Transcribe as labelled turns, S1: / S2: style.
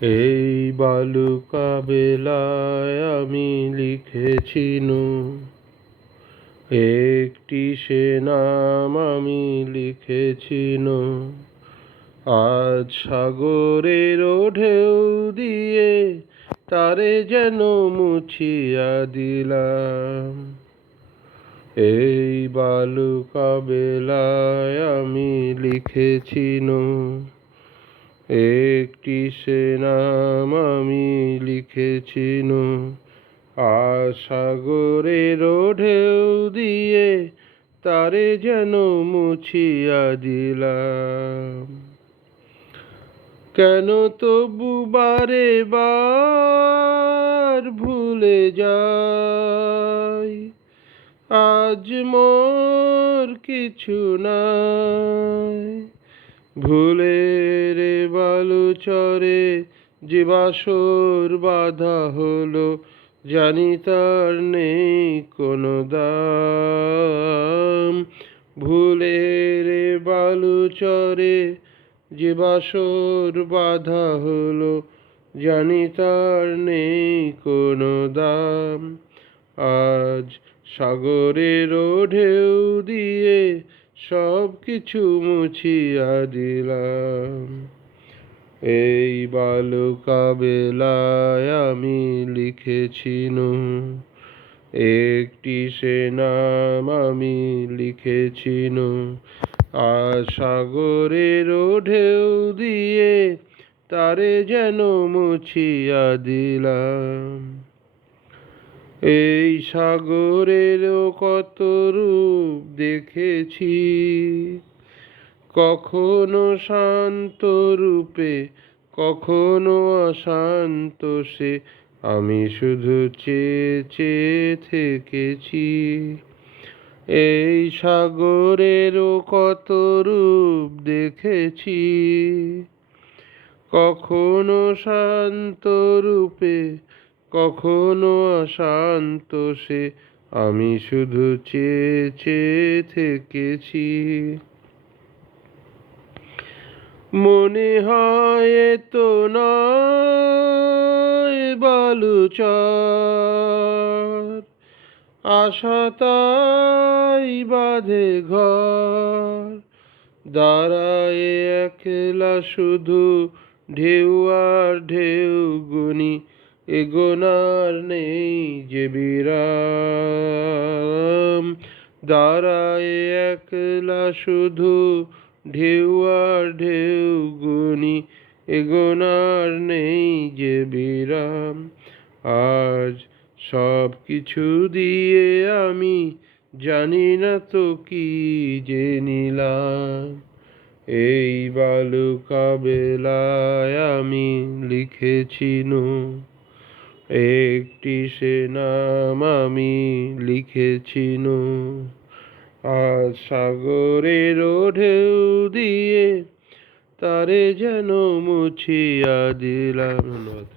S1: এই বালুকা বেলায় আমি লিখেছিনু একটি সে নাম আমি লিখেছিনু আজ সাগরের ঢেউ দিয়ে তারে যেন মুছিয়া দিলাম। এই বালুকা বেলায় আমি লিখেছিনু একটি সে নাম আমি লিখেছিনু। আর ঢেউ দিয়ে তারে যেন মুছিয়া দিলাম। কেন তবু বারে বার ভুলে যাই? আজ মোর কিছু নাই। ভুলের বালু চরে যে বাসর বাধা হলো, জানি তার নেই কোনো দাম। ভুলের বালু চরে যে বাসর বাধা হলো, জানি তার নেই কোনো দাম। আজ সাগরের ঢেউ দিয়ে সব কিছু মুছিয়া দিলাম। এই বালুকা বেলায় আমি লিখেছিনু একটি সে নাম আমি লিখেছিনু আর সাগরের ঢেউ দিয়ে তারে যেন মুছিয়া দিলাম। এই সাগরেরও কত রূপ দেখেছি। কখনো শান্ত রূপে, কখনো অশান্ত সে, আমি শুধু চেয়ে চেয়ে থেকেছি। এই সাগরেরও কত রূপ দেখেছি। কখনো শান্ত রূপে, কখনো অশান্ত সে, আমি শুধু চেয়ে চেয়ে থেকেছি। মনে হয় তো নয় বালুচর আশা তাই বাঁধে ঘর। দাঁড়ায় একলা শুধু ঢেউ আর ঢেউ গুনি এগোনার নেই যে বিরাম। দাঁড়ায় একলা শুধু ঢেউ আর ঢেউ গুনি এগোনার নেই যে বিরাম। আজ সব কিছু দিয়ে আমি জানি না তো কি যে নিলাম। এই বালুকা বেলায় আমি লিখেছিনু একটি সে নাম আমি লিখেছিনু আজ সাগরের ঢেউ দিয়ে তারে যেন মুছিয়া দিলাম। ধন্যবাদ।